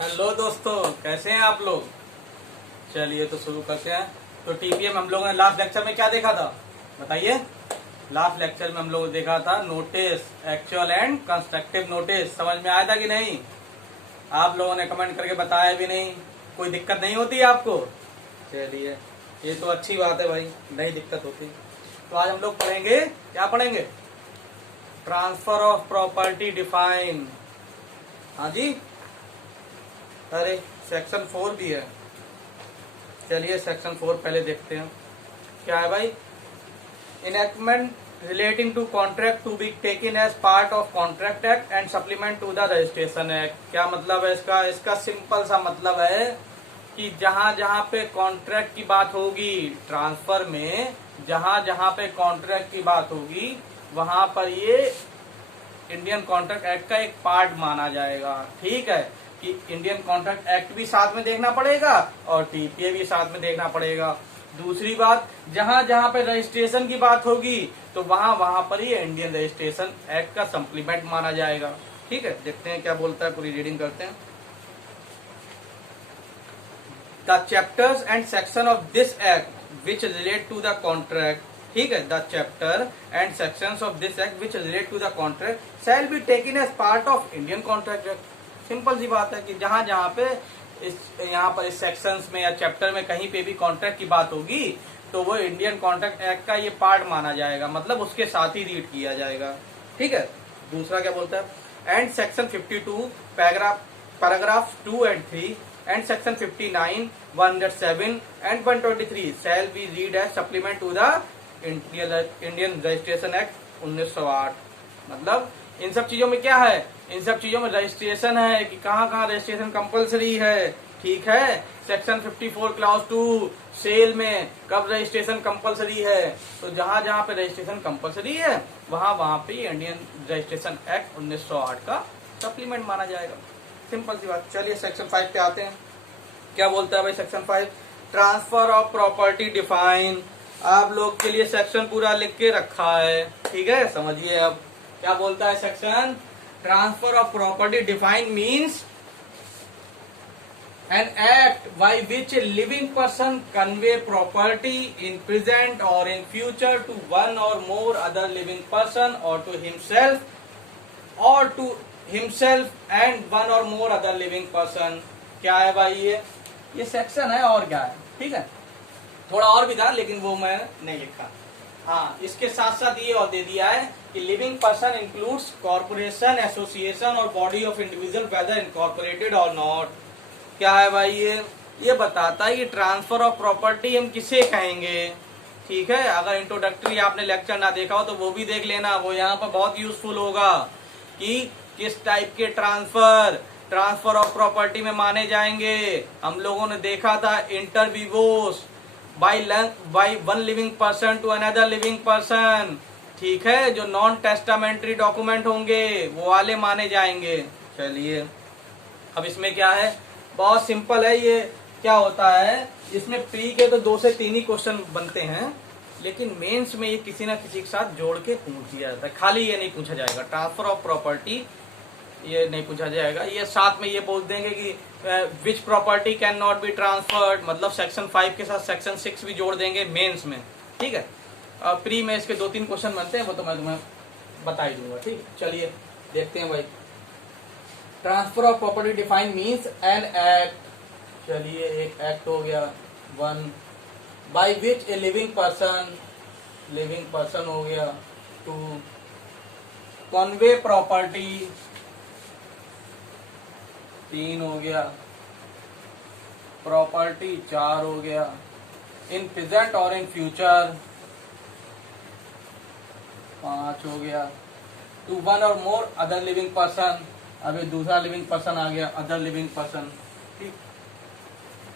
Hello दोस्तों, कैसे हैं आप लोग। चलिए तो शुरू करते हैं। तो टीपीएम हम लोगों ने लास्ट लेक्चर में क्या देखा था बताइए। लास्ट लेक्चर में हम लोगों ने देखा था notice, actual and constructive notice. समझ में आया था कि नहीं? आप लोगों ने कमेंट करके बताया भी नहीं। कोई दिक्कत नहीं होती आपको? चलिए, ये तो अच्छी बात है भाई, नहीं दिक्कत होती। तो आज हम लोग पढ़ेंगे, क्या पढ़ेंगे? Transfer of property define. हाँ जी, अरे सेक्शन 4 भी है। चलिए सेक्शन 4 पहले देखते हैं क्या है भाई। Enactment relating to contract to be taken as part of contract act and supplement to the registration act. क्या मतलब है इसका सिंपल सा मतलब है कि जहां जहां पे कॉन्ट्रैक्ट की बात होगी ट्रांसफर में, जहां जहां पे कॉन्ट्रैक्ट की बात होगी वहां पर ये इंडियन कॉन्ट्रैक्ट एक्ट का एक पार्ट माना जाएगा। ठीक है कि इंडियन कॉन्ट्रैक्ट एक्ट भी साथ में देखना पड़ेगा और टीपीए भी साथ में देखना पड़ेगा। दूसरी बात, जहां जहां पे रजिस्ट्रेशन की बात होगी तो वहां वहां पर ही इंडियन रजिस्ट्रेशन एक्ट का सप्लीमेंट माना जाएगा। ठीक है, देखते हैं क्या बोलता है, पूरी रीडिंग करते हैं। The chapters and section of this act which relate to the contract, ठीक है, the chapter and sections of this act which relate to the contract shall be taken as part of Indian Contract Act. Simple सी बात है कि जहां जहां पे यहाँ पर इस सेक्शंस में या चैप्टर में कहीं पे भी कॉन्ट्रैक्ट की बात होगी तो वो इंडियन कॉन्ट्रैक्ट एक्ट का ये पार्ट माना जाएगा, मतलब उसके साथ ही रीड किया जाएगा। ठीक है, दूसरा क्या बोलता है, and section 52 paragraph 2 and 3 and section 59, 107 and 123 shall be read as supplement to the Indian Registration Act 1908। मतलब इन सब चीजों में क्या है, इन सब चीजों में रजिस्ट्रेशन है कि कहाँ कहाँ रजिस्ट्रेशन कंपलसरी है। ठीक है, सेक्शन 54 क्लास 2 सेल में कब रजिस्ट्रेशन कंपलसरी है, तो जहां जहां पे रजिस्ट्रेशन कंपलसरी है वहां वहां पे इंडियन रजिस्ट्रेशन एक्ट 1908 का सप्लीमेंट माना जाएगा। सिंपल सी बात। चलिए सेक्शन 5 पे आते हैं। क्या बोलता है भाई section 5? Transfer of property define. आप लोग के लिए सेक्शन पूरा लिख के रखा है, ठीक है, समझिए अब क्या बोलता है section. Transfer of property define means an act by which a living person convey property in present or in future to one or more other living person or to himself and one or more other living person। क्या है भाई ये section है और क्या है। ठीक है, थोड़ा और भी था लेकिन वो मैं नहीं लिखा। हाँ, इसके साथ साथ ये और दे दिया है कि living person includes corporation, association और body of individual whether incorporated और नॉट। क्या है भाई ये बताता है कि ट्रांसफर ऑफ प्रॉपर्टी हम किसे कहेंगे। ठीक है, अगर इंट्रोडक्टरी आपने लेक्चर ना देखा हो तो वो भी देख लेना, वो यहाँ पर बहुत यूजफुल होगा कि किस टाइप के ट्रांसफर ऑफ प्रॉपर्टी में माने जाएंगे। हम लोगों ने देखा था inter vivos by one living person to another living person. ठीक है, जो नॉन टेस्टामेंट्री डॉक्यूमेंट होंगे वो वाले माने जाएंगे। चलिए अब इसमें क्या है, बहुत सिंपल है। ये क्या होता है, इसमें प्री के तो 2 से 3 ही क्वेश्चन बनते हैं, लेकिन मेंस में ये किसी ना किसी के साथ जोड़ के पूछ दिया जाता है। खाली ये नहीं पूछा जाएगा ट्रांसफर ऑफ प्रॉपर्टी, ये नहीं पूछा जाएगा। ये साथ में ये बोल देंगे कि which property can not be transferred, मतलब सेक्शन 5 के साथ सेक्शन 6 भी जोड़ देंगे मेंस में। ठीक है, प्री में इसके 2-3 क्वेश्चन बनते हैं, वो तो मैं तुम्हें बता ही दूंगा। ठीक है, चलिए देखते हैं भाई। Transfer of property define means an act. चलिए एक एक्ट हो गया 1 by which a living person हो गया 2 कॉन्वे प्रॉपर्टी 3 हो गया, प्रॉपर्टी 4 हो गया, इन प्रेजेंट और इन फ्यूचर 5 हो गया, टू वन और मोर अदर लिविंग पर्सन, अभी दूसरा लिविंग पर्सन आ गया अदर लिविंग पर्सन। ठीक,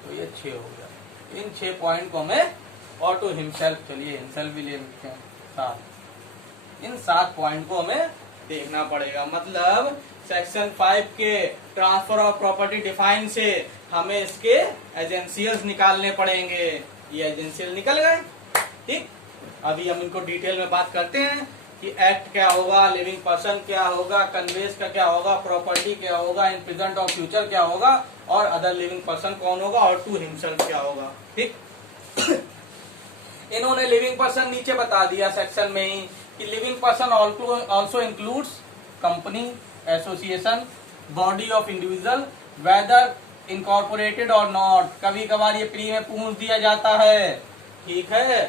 तो ये 6 हो गया। इन 6 पॉइंट को हमें और टू हिमसेल्फ, चलिए हिमसेल्फ भी ले लेते हैं 7। इन 7 पॉइंट को हमें देखना पड़ेगा। मतलब सेक्शन 5 के ट्रांसफर ऑफ प्रॉपर्टी डिफाइन से हमें इसके एजेंसियल्स निकालने पड़ेंगे। ये एजेंसियल निकल गए। ठीक, अभी हम इनको डिटेल में बात करते हैं कि एक्ट क्या होगा, लिविंग पर्सन क्या होगा, कन्वेस का क्या होगा, प्रॉपर्टी क्या होगा, इन प्रेजेंट और फ्यूचर क्या होगा, और अदर लिविंग पर्सन कौन होगा, और टू हिमसेल्फ क्या होगा। ठीक इन्होंने लिविंग पर्सन नीचे बता दिया सेक्शन में ही कि living person also includes company, association, body of individual, whether incorporated और नॉट। कभी कभार ये प्री में पूछ दिया जाता है, ठीक है,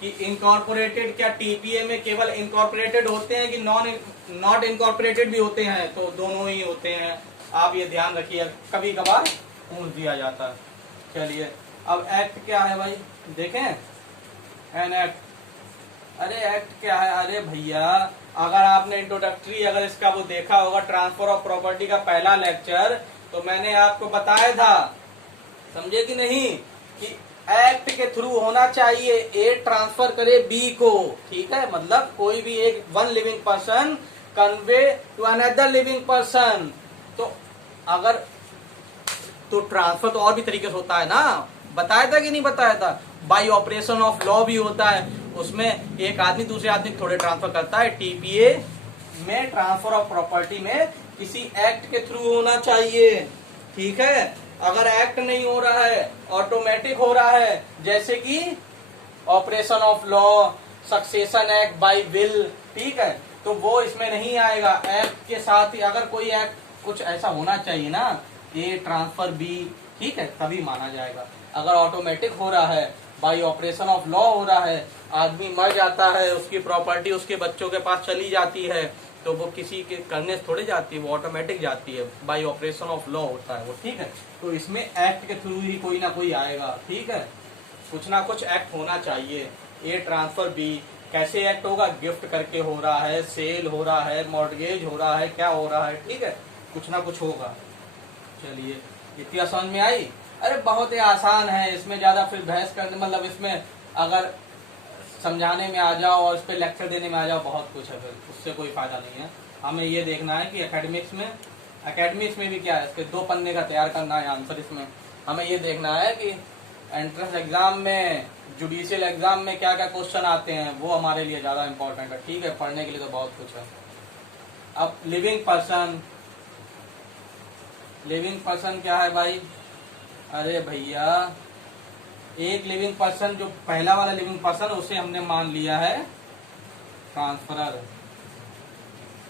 कि इनकॉर्पोरेटेड क्या टीपीए में केवल इनकॉर्पोरेटेड होते हैं कि नॉट इनकॉर्पोरेटेड भी होते हैं, तो दोनों ही होते हैं। आप ये ध्यान रखिए, कभी कभार पूछ दिया जाता है। चलिए अब एक्ट क्या है भाई, देखें एन एक्ट। अरे एक्ट क्या है, अरे भैया अगर आपने इंट्रोडक्टरी अगर इसका वो देखा होगा ट्रांसफर ऑफ प्रॉपर्टी का पहला लेक्चर, तो मैंने आपको बताया था, समझे कि नहीं, कि एक्ट के थ्रू होना चाहिए, ए ट्रांसफर करे बी को, ठीक है, मतलब कोई भी एक one living person convey to another living person. तो अगर तो ट्रांसफर तो और भी तरीके से होता है ना, बताया था कि नहीं बताया था, बाय ऑपरेशन ऑफ लॉ भी होता है, उसमें एक आदमी दूसरे आदमी थोड़े ट्रांसफर करता है। टीपीए में ट्रांसफर ऑफ प्रॉपर्टी में किसी एक्ट के थ्रू होना चाहिए, ठीक है। अगर एक्ट नहीं हो रहा है, ऑटोमेटिक हो रहा है, जैसे कि operation of law, succession act by will, ठीक है, तो वो इसमें नहीं आएगा। एक्ट के साथ ही अगर कोई एक्ट कुछ ऐसा होना चाहिए ना, ए ट्रांसफर बी, ठीक है, तभी माना जाएगा। अगर ऑटोमेटिक हो रहा है, बाय ऑपरेशन ऑफ लॉ हो रहा है, आदमी मर जाता है, उसकी प्रॉपर्टी उसके बच्चों के पास चली जाती है, तो वो किसी के करने से थोड़ी जाती है, वो ऑटोमेटिक जाती है, बाय ऑपरेशन ऑफ लॉ होता है वो, ठीक है। तो इसमें एक्ट के थ्रू ही कोई ना कोई आएगा, ठीक है, कुछ ना कुछ एक्ट होना चाहिए। ए ट्रांसफर बी कैसे एक्ट होगा, गिफ्ट करके हो रहा है, सेल हो रहा है, मॉर्गेज हो रहा है, क्या हो रहा है, ठीक है, कुछ ना कुछ होगा। चलिए इतना समझ में आई। अरे बहुत ही आसान है, इसमें ज्यादा फिर बहस करने, मतलब इसमें अगर समझाने में आ जाओ और इस पे लेक्चर देने में आ जाओ, बहुत कुछ है, फिर उससे कोई फायदा नहीं है। हमें ये देखना है कि एकेडमिक्स में भी क्या है, इसके 2 पन्ने का तैयार करना है आंसर। इसमें हमें ये देखना है कि एंट्रेंस एग्जाम में, जुडिशियल एग्जाम में क्या क्या क्वेश्चन आते हैं, वो हमारे लिए ज्यादा इंपॉर्टेंट है, ठीक है। पढ़ने के लिए तो बहुत कुछ है। अब लिविंग पर्सन क्या है भाई, अरे भैया एक लिविंग पर्सन, जो पहला वाला लिविंग पर्सन, उसे हमने मान लिया है ट्रांसफरर।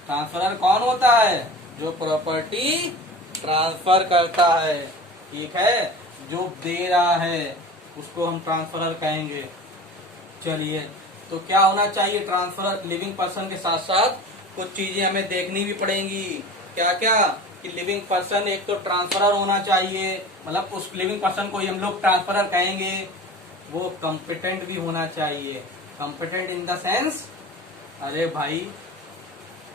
ट्रांसफरर कौन होता है, जो प्रॉपर्टी ट्रांसफर करता है, ठीक है, जो दे रहा है उसको हम ट्रांसफरर कहेंगे। चलिए तो क्या होना चाहिए, ट्रांसफरर लिविंग पर्सन के साथ साथ कुछ चीजें हमें देखनी भी पड़ेंगी। क्या क्या, कि लिविंग पर्सन एक तो ट्रांसफरर होना चाहिए, मतलब उस लिविंग पर्सन को ही हम लोग ट्रांसफरर कहेंगे, वो कॉम्पिटेंट भी होना चाहिए। कॉम्पिटेंट इन द सेंस, अरे भाई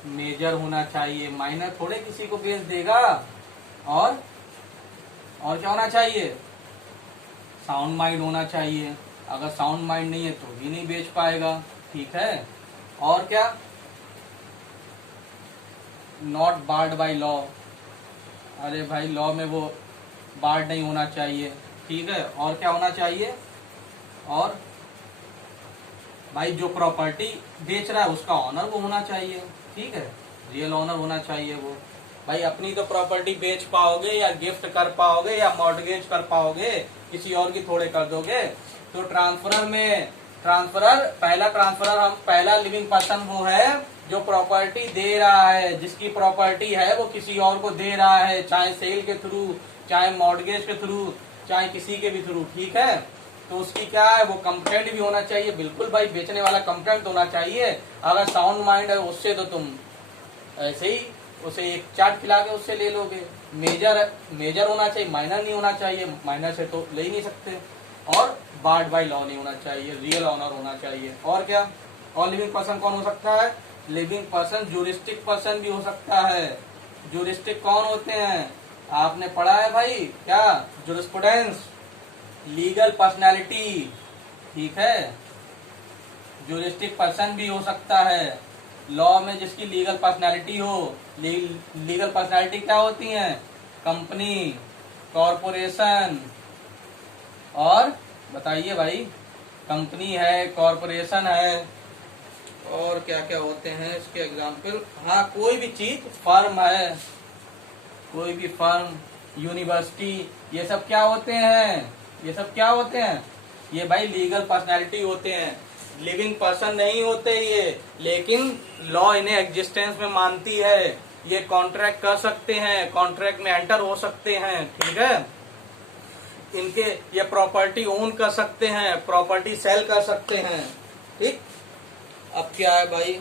मेजर होना चाहिए, माइनर थोड़े किसी को बेच देगा। और क्या होना चाहिए, साउंड माइंड होना चाहिए, अगर साउंड माइंड नहीं है तो भी नहीं बेच पाएगा, ठीक है। और क्या, नॉट बार्ड बाय लॉ, अरे भाई लॉ में वो बार्ड नहीं होना चाहिए, ठीक है। और क्या होना चाहिए, और भाई जो प्रॉपर्टी बेच रहा है उसका ऑनर वो होना चाहिए, ठीक है, रियल ऑनर होना चाहिए वो। भाई अपनी तो प्रॉपर्टी बेच पाओगे या गिफ्ट कर पाओगे या मॉर्गेज कर पाओगे, किसी और की थोड़े कर दोगे। तो ट्रांसफरर में पहला लिविंग पर्सन वो है जो प्रॉपर्टी दे रहा है, जिसकी प्रॉपर्टी है वो किसी और को दे रहा है, चाहे सेल के थ्रू, चाहे मॉर्गेज के थ्रू, चाहे किसी के भी थ्रू, ठीक है। तो उसकी क्या है, वो कंप्लेंट भी होना चाहिए, बिल्कुल भाई बेचने वाला कंप्लेंट होना चाहिए। अगर साउंड माइंड है उससे तो तुम ऐसे ही उसे एक चाट खिला के उससे ले लोगे। मेजर होना चाहिए, माइनर नहीं होना चाहिए, माइनर से तो ले ही नहीं सकते। और बार्ड बाय लॉ नहीं होना चाहिए, रियल ऑनर होना चाहिए। और क्या, और लिविंग पर्सन कौन हो सकता है, लिविंग पर्सन ज्यूरिस्टिक पर्सन भी हो सकता है। ज्यूरिस्टिक कौन होते हैं, आपने पढ़ा है भाई, क्या, जुरिस्प्रूडेंस, लीगल पर्सनैलिटी, ठीक है। ज्यूरिस्टिक पर्सन भी हो सकता है, लॉ में जिसकी लीगल पर्सनैलिटी हो। लीगल पर्सनैलिटी क्या होती है, कंपनी, कॉरपोरेशन, और बताइए भाई, कंपनी है, कॉरपोरेशन है, और क्या क्या होते हैं इसके एग्जाम्पल। हाँ, कोई भी चीज, फर्म है, कोई भी फर्म, यूनिवर्सिटी, ये सब क्या होते हैं, ये सब क्या होते हैं, ये भाई लीगल पर्सनैलिटी होते हैं, लिविंग पर्सन नहीं होते ये, लेकिन लॉ इन्हें एग्जिस्टेंस में मानती है। ये कॉन्ट्रैक्ट कर सकते हैं, कॉन्ट्रैक्ट में एंटर हो सकते हैं, ठीक है। इनके ये प्रॉपर्टी ओन कर सकते हैं, प्रॉपर्टी सेल कर सकते हैं, ठीक। अब क्या है भाई,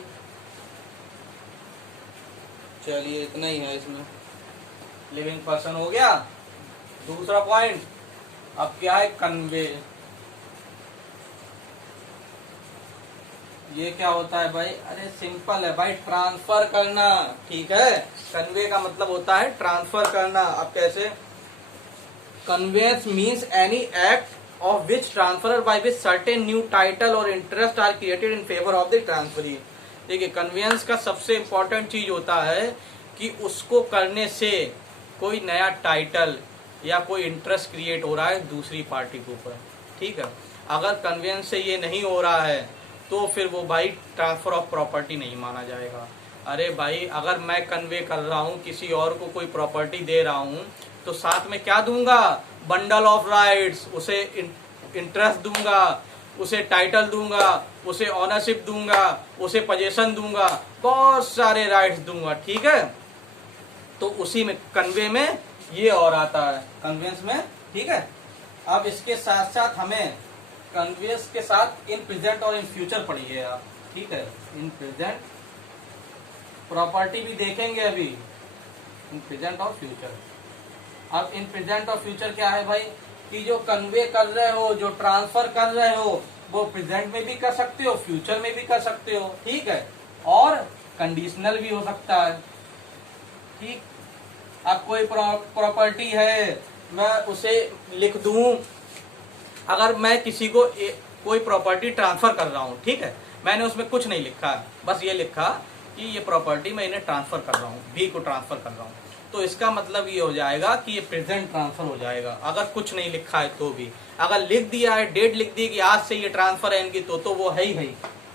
चलिए इतना ही है इसमें, लिविंग पर्सन हो गया। दूसरा पॉइंट, अब क्या है, कन्वे। ये क्या होता है भाई, अरे सिंपल है भाई, ट्रांसफर करना, ठीक है। कन्वे का मतलब होता है ट्रांसफर करना। अब कैसे, conveyance means any act of which transfer by which certain new title और interest are created in favour of the transferee. देखिए, कन्वेंस का सबसे इंपॉर्टेंट चीज होता है कि उसको करने से कोई नया टाइटल या कोई इंटरेस्ट क्रिएट हो रहा है दूसरी पार्टी के ऊपर, ठीक है। अगर कन्वेंस से ये नहीं हो रहा है तो फिर वो भाई ट्रांसफर ऑफ प्रॉपर्टी नहीं माना जाएगा। अरे भाई, अगर मैं कन्वे कर रहा हूँ, किसी और को कोई प्रॉपर्टी दे रहा हूँ, तो साथ में क्या दूंगा, बंडल ऑफ राइट्स, उसे इंटरेस्ट दूंगा, उसे टाइटल दूंगा, उसे ऑनरशिप दूंगा, उसे पोजीशन दूंगा, बहुत सारे राइट्स दूंगा, ठीक है। तो उसी में कन्वे में ये और आता है, कन्वेंस में, ठीक है। अब इसके साथ साथ हमें कन्वेंस के साथ इन प्रेजेंट और इन फ्यूचर पढ़िए आप, ठीक है। इन प्रेजेंट, प्रॉपर्टी भी देखेंगे अभी, इन प्रेजेंट और फ्यूचर। अब इन प्रेजेंट और फ्यूचर क्या है भाई, कि जो कन्वे कर रहे हो, जो ट्रांसफर कर रहे हो, वो प्रेजेंट में भी कर सकते हो, फ्यूचर में भी कर सकते हो, ठीक है। और कंडीशनल भी हो सकता है, ठीक। अब कोई प्रॉपर्टी है, मैं उसे लिख दूं, अगर मैं किसी को कोई प्रॉपर्टी ट्रांसफर कर रहा हूँ, ठीक है, मैंने उसमें कुछ नहीं लिखा, बस ये लिखा कि ये प्रॉपर्टी मैं इन्हें ट्रांसफर कर रहा हूँ, बी को ट्रांसफर कर रहा हूँ, तो इसका मतलब ये हो जाएगा कि ये प्रेजेंट ट्रांसफर हो जाएगा। अगर कुछ नहीं लिखा है तो भी, अगर लिख दिया है, डेट लिख दी कि आज से ये ट्रांसफर है इनकी, तो वो है ही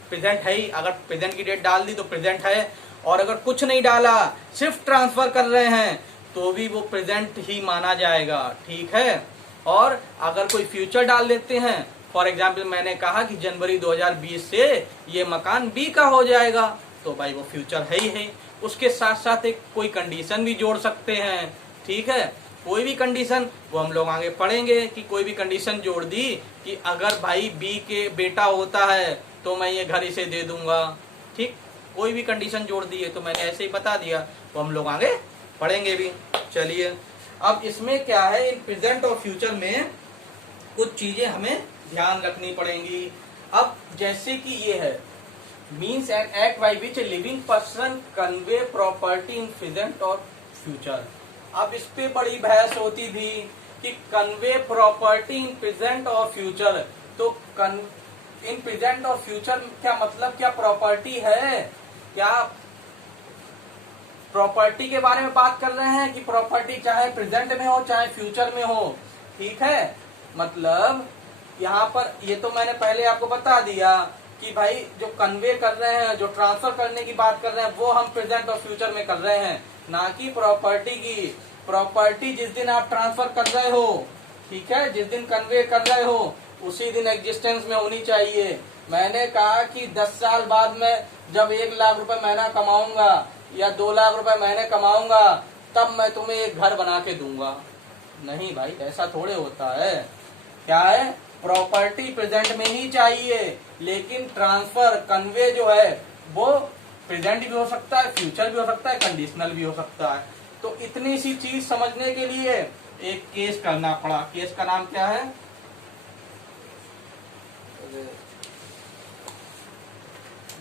प्रेजेंट है ही। अगर प्रेजेंट की डेट डाल दी तो प्रेजेंट है, और अगर कुछ नहीं डाला, सिर्फ ट्रांसफर कर रहे हैं, तो भी वो प्रेजेंट ही माना जाएगा, ठीक है। और अगर कोई फ्यूचर डाल देते हैं, फॉर एग्जाम्पल मैंने कहा कि जनवरी 2020 से ये मकान बी का हो जाएगा, तो भाई वो फ्यूचर है ही है। उसके साथ साथ एक कोई कंडीशन भी जोड़ सकते हैं, ठीक है। कोई भी कंडीशन, वो हम लोग आगे पढ़ेंगे कि कोई भी कंडीशन जोड़ दी कि अगर भाई बी के बेटा होता है तो मैं ये घर इसे दे दूंगा, ठीक। कोई भी कंडीशन जोड़ दी है, तो मैंने ऐसे ही बता दिया, तो हम लोग आगे पढ़ेंगे भी। चलिए, अब इसमें क्या है, इन प्रेजेंट और फ्यूचर में कुछ चीजें हमें ध्यान रखनी पड़ेंगी। अब जैसे कि ये है, means an act by which a living person convey property in present और फ्यूचर। अब इस पे बड़ी बहस होती थी कि कन्वे प्रॉपर्टी इन प्रेजेंट और फ्यूचर, तो इन प्रेजेंट और फ्यूचर क्या मतलब, क्या प्रॉपर्टी है, क्या प्रॉपर्टी के बारे में बात कर रहे हैं कि प्रॉपर्टी चाहे प्रेजेंट में हो चाहे फ्यूचर में हो, ठीक है। मतलब यहाँ पर ये तो मैंने पहले आपको बता दिया कि भाई जो कन्वे कर रहे हैं, जो ट्रांसफर करने की बात कर रहे हैं, वो हम प्रेजेंट और फ्यूचर में कर रहे हैं, ना कि प्रॉपर्टी की। प्रॉपर्टी जिस दिन आप ट्रांसफर कर रहे हो, ठीक है, जिस दिन कन्वे कर रहे हो, उसी दिन एग्जिस्टेंस में होनी चाहिए। मैंने कहा कि 10 साल बाद में जब 1 लाख रुपए महीना कमाऊंगा या 2 लाख रुपए महीने कमाऊंगा, तब मैं तुम्हें एक घर बना के दूंगा। नहीं भाई, ऐसा थोड़े होता है। क्या है, प्रॉपर्टी प्रेजेंट में ही चाहिए, लेकिन ट्रांसफर, कन्वे जो है वो प्रेजेंट भी हो सकता है, फ्यूचर भी हो सकता है, कंडीशनल भी हो सकता है। तो इतनी सी चीज समझने के लिए एक केस करना पड़ा। केस का नाम क्या है,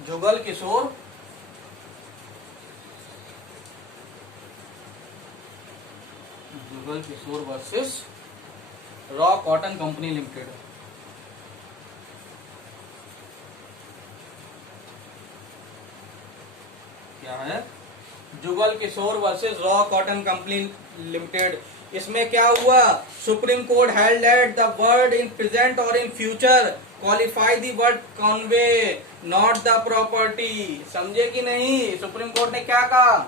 Jugal Kishore versus Raw Cotton Company Limited. क्या है, Jugal Kishore versus Raw Cotton Company Limited. इसमें क्या हुआ, Supreme Court held that the word in present और in future qualify the word convey not the property. समझे कि नहीं? सुप्रीम कोर्ट ने क्या कहा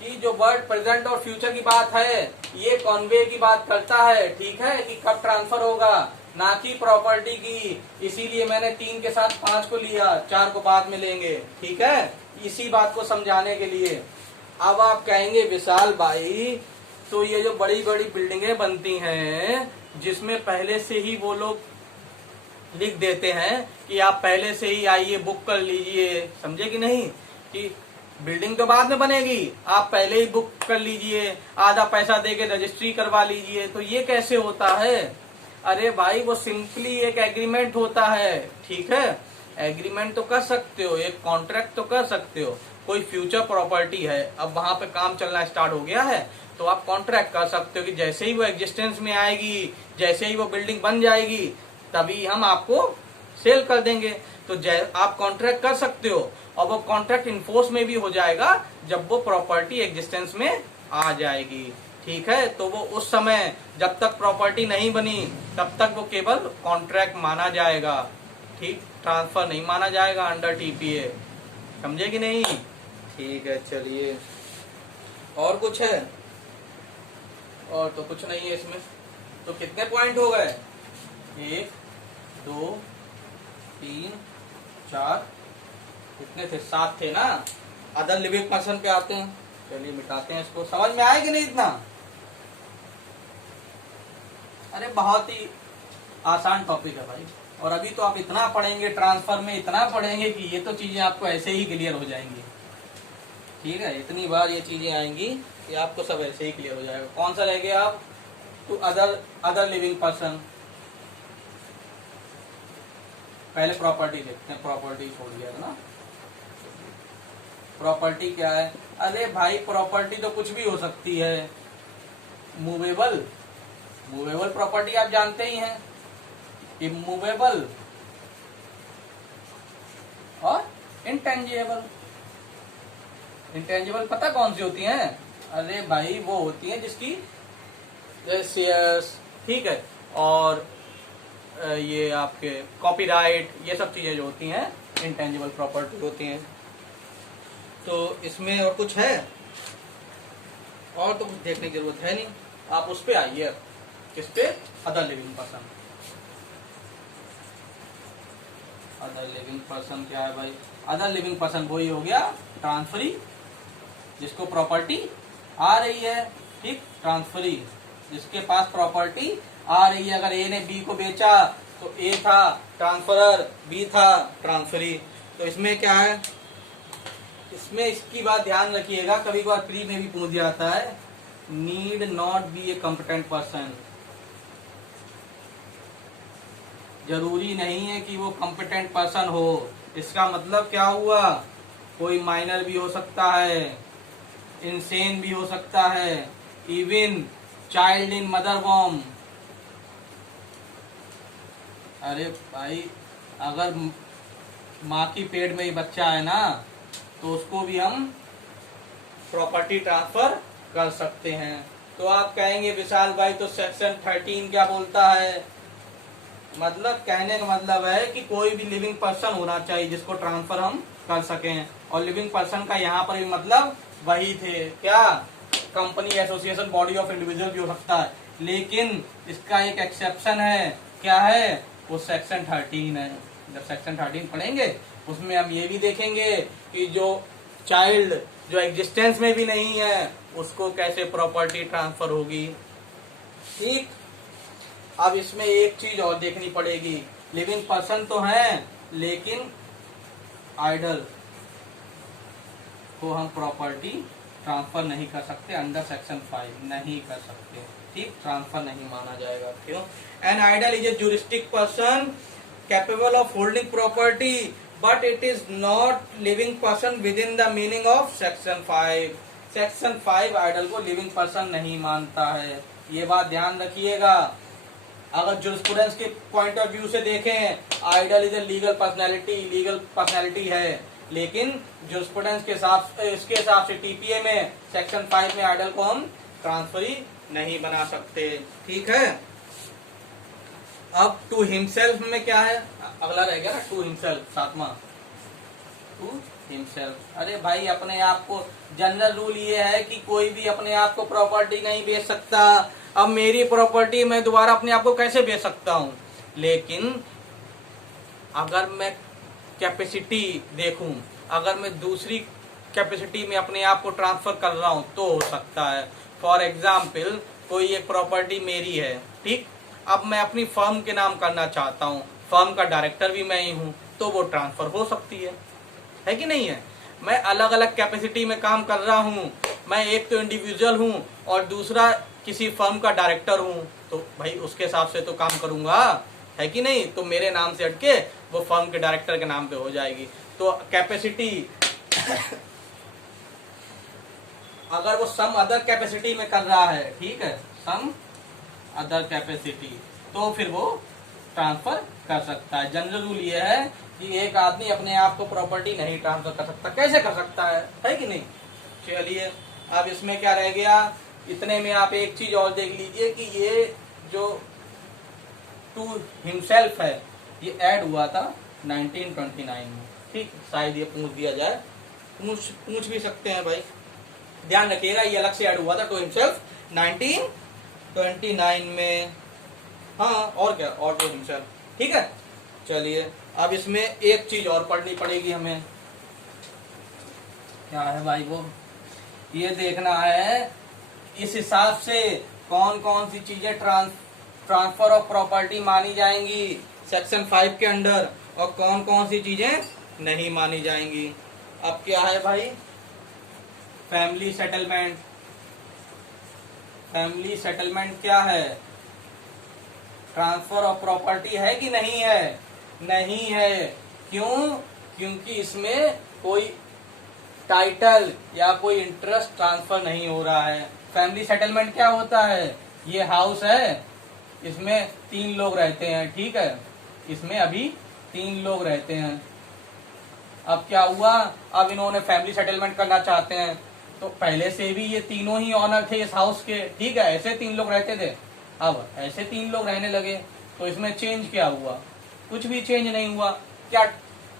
कि जो वर्ड प्रेजेंट और फ्यूचर की बात है ये कॉन्वे की बात करता है, ठीक है, कि कब ट्रांसफर होगा, ना कि प्रॉपर्टी की। इसीलिए मैंने 3 के साथ 5 को लिया, 4 को बाद में लेंगे, ठीक है, इसी बात को समझाने के लिए। अब आप कहेंगे विशाल भाई तो ये जो बड़ी बड़ी बिल्डिंगें बनती हैं जिसमें पहले से ही वो लोग लिख देते हैं कि आप पहले से ही आइए बुक कर लीजिए, समझे कि नहीं, कि बिल्डिंग तो बाद में बनेगी, आप पहले ही बुक कर लीजिए, आधा पैसा देके रजिस्ट्री करवा लीजिए, तो ये कैसे होता है? अरे भाई वो सिंपली एक एग्रीमेंट होता है, ठीक है, एग्रीमेंट तो कर सकते हो, एक कॉन्ट्रैक्ट तो कर सकते हो। कोई फ्यूचर प्रॉपर्टी है, अब वहां पे काम चलना स्टार्ट हो गया है तो आप कॉन्ट्रैक्ट कर सकते हो कि जैसे ही वो एग्जिस्टेंस में आएगी, जैसे ही वो बिल्डिंग बन जाएगी तभी हम आपको सेल कर देंगे। तो आप कॉन्ट्रैक्ट कर सकते हो और वो कॉन्ट्रैक्ट इन्फोर्स में भी हो जाएगा जब वो प्रॉपर्टी एग्जिस्टेंस में आ जाएगी, ठीक है। तो वो उस समय जब तक प्रॉपर्टी नहीं बनी तब तक वो केवल कॉन्ट्रैक्ट माना जाएगा, ठीक, ट्रांसफर नहीं माना जाएगा अंडर टीपीए, समझे कि नहीं? ठीक है, चलिए और कुछ है? और तो कुछ नहीं है इसमें। तो कितने पॉइंट हो गए? 1 2 3 4, कितने थे? 7 थे ना। अदर लिविंग पर्सन पे आते हैं, चलिए मिटाते हैं इसको। समझ में आएगी नहीं इतना? अरे बहुत ही आसान टॉपिक है भाई, और अभी तो आप इतना पढ़ेंगे, ट्रांसफर में इतना पढ़ेंगे कि ये तो चीजें आपको ऐसे ही क्लियर हो जाएंगी, ठीक है। इतनी बार ये चीजें आएंगी कि आपको सब ऐसे ही क्लियर हो जाएगा। कौन सा रह गया आप? तो अदर लिविंग पर्सन। पहले प्रॉपर्टी देखते हैं, प्रॉपर्टी छोड़ दिया था ना। प्रॉपर्टी क्या है? अरे भाई प्रॉपर्टी तो कुछ भी हो सकती है। मूवेबल प्रॉपर्टी आप जानते ही हैं, इमूवेबल और इंटेंजिबल। इंटेंजिबल पता कौन सी होती हैं? अरे भाई वो होती हैं जिसकी शेयर्स, ठीक है, और ये आपके कॉपीराइट, ये सब चीजें जो होती हैं इंटेंजिबल प्रॉपर्टी होती हैं। तो इसमें और कुछ है? और तो कुछ देखने की जरूरत है नहीं, आप उस पे आइए। किस पे? Other living person. Other living person क्या है भाई? अदर लिविंग पर्सन वही हो गया ट्रांसफरी, जिसको प्रॉपर्टी आ रही है, ठीक, ट्रांसफरी जिसके पास प्रॉपर्टी आ रही है। अगर ए ने बी को बेचा तो ए था ट्रांसफरर, बी था ट्रांसफरी। तो इसमें क्या है? इसमें इसकी बात ध्यान रखिएगा, कभी कभार प्री में भी पूछ जाता है, need not be a competent person. जरूरी नहीं है कि वो कॉम्पिटेंट पर्सन हो। इसका मतलब क्या हुआ? कोई माइनर भी हो सकता है, इंसेन भी हो सकता है, इवन चाइल्ड इन मदर वॉर्म। अरे भाई अगर माँ की पेट में ही बच्चा है ना तो उसको भी हम प्रॉपर्टी ट्रांसफर कर सकते हैं। तो आप कहेंगे विशाल भाई तो सेक्शन 13 क्या बोलता है? मतलब कहने का मतलब है कि कोई भी लिविंग पर्सन होना चाहिए जिसको ट्रांसफर हम कर सकें। और लिविंग पर्सन का यहाँ पर भी मतलब वही थे, क्या? Company, association, body of individual भी हो सकता है, लेकिन इसका एक एक्सेप्शन है। क्या है वो? सेक्शन 13 है। जब सेक्शन 13 पढ़ेंगे उसमें हम ये भी देखेंगे कि जो चाइल्ड जो एग्जिस्टेंस में भी नहीं है उसको कैसे प्रॉपर्टी ट्रांसफर होगी, ठीक। अब इसमें एक चीज और देखनी पड़ेगी, लिविंग पर्सन तो है लेकिन आइडल को हम प्रॉपर्टी ट्रांसफर नहीं कर सकते, अंडर सेक्शन 5 नहीं कर सकते, ठीक, ट्रांसफर नहीं माना जाएगा। क्यों? An idol is a juristic person capable of holding property but it is not living person within the meaning of section 5। Section 5 idol को लिविंग पर्सन नहीं मानता है, ये बात ध्यान रखिएगा। अगर जुरिस्प्रूडेंस के पॉइंट ऑफ व्यू से देखें idol is a legal personality है, लेकिन जुरिस्प्रूडेंस के हिसाब से टीपीए में सेक्शन 5 में आइडल को हम ट्रांसफरी नहीं बना सकते, ठीक है। अब टू हिमसेल्फ में क्या है, अगला रह गया ना टू हिमसेल्फ, सातवां टू हिमसेल्फ। अरे भाई अपने आप को, जनरल रूल ये है कि कोई भी अपने आप को प्रॉपर्टी नहीं बेच सकता। अब मेरी प्रॉपर्टी मैं दोबारा अपने आप को कैसे बेच सकता हूं, लेकिन अगर मैं कैपेसिटी देखूं, अगर मैं दूसरी कैपेसिटी में अपने आप को ट्रांसफर कर रहा हूं तो हो सकता है। फॉर एग्जाम्पल कोई एक प्रॉपर्टी मेरी है, ठीक, अब मैं अपनी फर्म के नाम करना चाहता हूं, फर्म का डायरेक्टर भी मैं ही हूं, तो वो ट्रांसफर हो सकती है कि नहीं है। मैं अलग अलग कैपेसिटी में काम कर रहा हूं, मैं एक तो इंडिविजुअल हूं और दूसरा किसी फर्म का डायरेक्टर हूं, तो भाई उसके हिसाब से तो काम करूंगा, है कि नहीं। तो मेरे नाम से हटके वो फर्म के डायरेक्टर के नाम पे हो जाएगी। तो कैपेसिटी अगर वो सम अदर कैपेसिटी में कर रहा है, ठीक है, सम अदर कैपेसिटी, तो फिर वो ट्रांसफर कर सकता है। जनरल रूल ये है कि एक आदमी अपने आप को प्रॉपर्टी नहीं ट्रांसफर कर सकता। कैसे कर सकता है कि नहीं। चलिए अब इसमें क्या रह गया, इतने में आप एक चीज और देख लीजिए कि ये जो टू हिमसेल्फ है ये ऐड हुआ था 1929 में, ठीक, शायद ये पूछ दिया जाए, पूछ भी सकते हैं भाई, ध्यान रखिएगा ये अलग से ऐड हुआ था टू हिमसेल्फ 1929 में। हाँ और क्या, और टू हिमसेल्फ, ठीक है। चलिए अब इसमें एक चीज और पढ़नी पड़ेगी हमें, क्या है भाई वो, ये देखना है इस हिसाब से कौन कौन सी चीजें ट्रांसफर ऑफ प्रॉपर्टी मानी जाएंगी सेक्शन 5 के अंडर और कौन कौन सी चीजें नहीं मानी जाएंगी। अब क्या है भाई, फैमिली सेटलमेंट। फैमिली सेटलमेंट क्या है, ट्रांसफर ऑफ प्रॉपर्टी है कि नहीं है, नहीं है। क्यों, क्योंकि इसमें कोई टाइटल या कोई इंटरेस्ट ट्रांसफर नहीं हो रहा है। फैमिली सेटलमेंट क्या होता है, ये हाउस है, इसमें 3 लोग रहते हैं, ठीक है, इसमें अभी 3 लोग रहते हैं। अब क्या हुआ, अब इन्होंने फैमिली सेटलमेंट करना चाहते हैं, तो पहले से भी ये तीनों ही ऑनर थे इस हाउस के, ठीक है, ऐसे 3 लोग रहते थे, अब ऐसे 3 लोग रहने लगे, तो इसमें चेंज क्या हुआ, कुछ भी चेंज नहीं हुआ। क्या,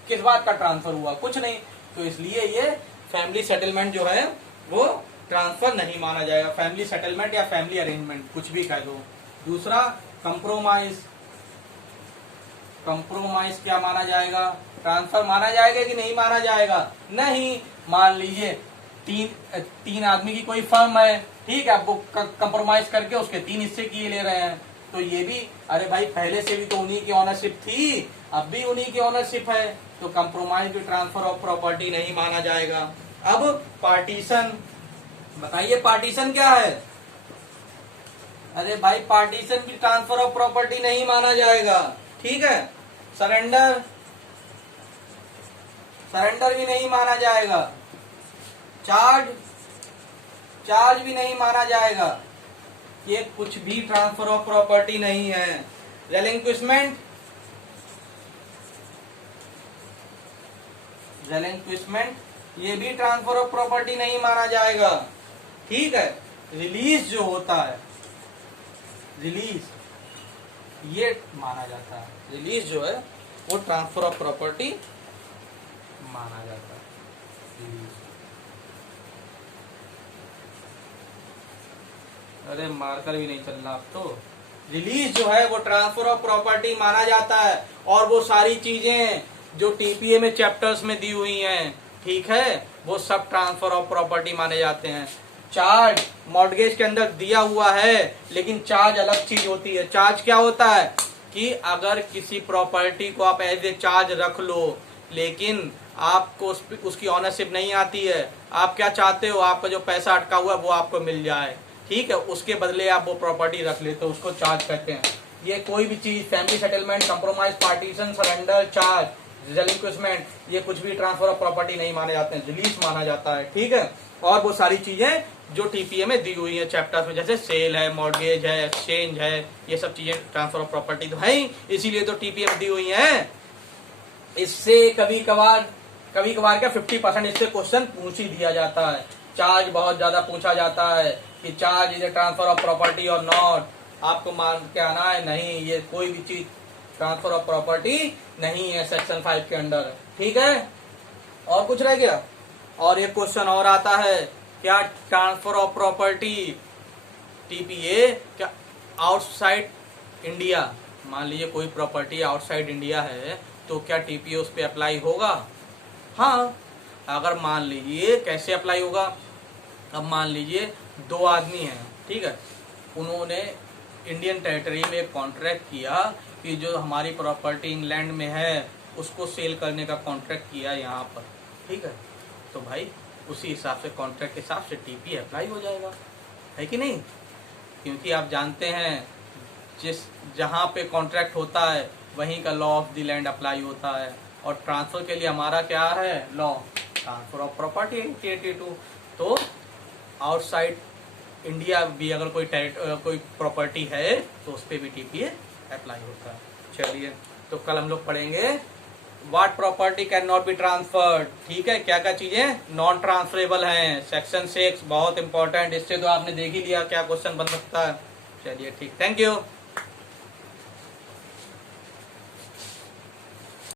किस बात का ट्रांसफर हुआ, कुछ नहीं। तो इसलिए ये फैमिली सेटलमेंट जो है वो ट्रांसफर नहीं माना जाएगा। फैमिली सेटलमेंट या फैमिली अरेंजमेंट कुछ भी कह दो। दूसरा कंप्रोमाइज, कंप्रोमाइज क्या माना जाएगा, ट्रांसफर माना जाएगा कि नहीं माना जाएगा, नहीं। मान लीजिए तीन आदमी की कोई फर्म है, ठीक है, वो कंप्रोमाइज करके उसके 3 हिस्से किए ले रहे हैं, तो ये भी, अरे भाई पहले से भी तो उन्हीं की ऑनरशिप थी, अब भी उन्हीं की ऑनरशिप है, तो कंप्रोमाइज भी ट्रांसफर ऑफ प्रॉपर्टी नहीं माना जाएगा। अब पार्टीशन, बताइए पार्टीशन क्या है। अरे भाई पार्टीशन भी ट्रांसफर ऑफ प्रॉपर्टी नहीं माना जाएगा, ठीक है। सरेंडर, सरेंडर भी नहीं माना जाएगा। चार्ज, चार्ज भी नहीं माना जाएगा, ये कुछ भी ट्रांसफर ऑफ प्रॉपर्टी नहीं है। रेलिंक्विशमेंट, रेलिंक्विशमेंट ये भी ट्रांसफर ऑफ प्रॉपर्टी नहीं माना जाएगा, ठीक है। रिलीज जो होता है, रिलीज ये माना जाता है, रिलीज जो है वो ट्रांसफर ऑफ प्रॉपर्टी माना जाता है। रिलीज, अरे मार्कर भी नहीं चल रहा अब तो। रिलीज जो है वो ट्रांसफर ऑफ प्रॉपर्टी माना जाता है, और वो सारी चीजें जो टीपीए में चैप्टर्स में दी हुई हैं, ठीक है, वो सब ट्रांसफर ऑफ प्रॉपर्टी माने जाते हैं। चार्ज मॉर्गेज के अंदर दिया हुआ है, लेकिन चार्ज अलग चीज होती है। चार्ज क्या होता है कि अगर किसी प्रॉपर्टी को आप एज ए चार्ज रख लो, लेकिन आपको उसकी ऑनरशिप नहीं आती है, आप क्या चाहते हो, आपका जो पैसा अटका हुआ है वो आपको मिल जाए, ठीक है, उसके बदले आप वो प्रॉपर्टी रख लेते हो, उसको चार्ज कहते हैं। ये कोई भी चीज, family settlement, compromise, partition, surrender, charge, relinquishment, ये कुछ भी ट्रांसफर ऑफ प्रॉपर्टी नहीं माने जाते हैं, रिलीज माना जाता है, ठीक है। और वो सारी चीजें जो टीपीए में दी हुई है चैप्टर्स में, जैसे सेल है, मॉर्गेज है, एक्सचेंज है, ये सब चीजें ट्रांसफर ऑफ प्रॉपर्टी तो है ही, इसीलिए तो टीपीए में दी हुई है। इससे कभी कभार क्या 50% इससे क्वेश्चन पूछ ही दिया जाता है। चार्ज बहुत ज्यादा पूछा जाता है कि charge is a transfer of property और नॉट, आपको मान के आना है नहीं, ये कोई भी चीज ट्रांसफर ऑफ प्रॉपर्टी नहीं है सेक्शन 5 के अंडर। ठीक है, और कुछ रह गया? और एक क्वेश्चन और आता है, क्या ट्रांसफर ऑफ प्रॉपर्टी टीपीए क्या आउटसाइड इंडिया, मान लीजिए कोई प्रॉपर्टी आउटसाइड इंडिया है तो क्या टीपीए उस पर अप्लाई होगा? हाँ, अगर मान लीजिए कैसे अप्लाई होगा, अब मान लीजिए दो आदमी हैं, ठीक है, उन्होंने इंडियन टेरिटरी में कॉन्ट्रैक्ट किया कि जो हमारी प्रॉपर्टी इंग्लैंड में है उसको सेल करने का कॉन्ट्रैक्ट किया यहाँ पर, ठीक है, तो भाई उसी हिसाब से कॉन्ट्रैक्ट के हिसाब से टीपीए अप्लाई हो जाएगा, है कि नहीं? क्योंकि आप जानते हैं जहाँ पे कॉन्ट्रैक्ट होता है वहीं का law of the land apply होता है, और ट्रांसफर के लिए हमारा क्या है लॉ, ट्रांसफर ऑफ प्रॉपर्टी 1882। तो आउटसाइड इंडिया भी अगर कोई प्रॉपर्टी है तो उस पर भी टीपीए अप्लाई होता है। चलिए, तो कल हम लोग पढ़ेंगे what property can not be transferred. ठीक है, क्या क्या चीजें नॉन ट्रांसफरेबल हैं, सेक्शन 6 बहुत इंपॉर्टेंट, इससे तो आपने देख ही लिया क्या क्वेश्चन बन सकता है। चलिए ठीक, थैंक यू।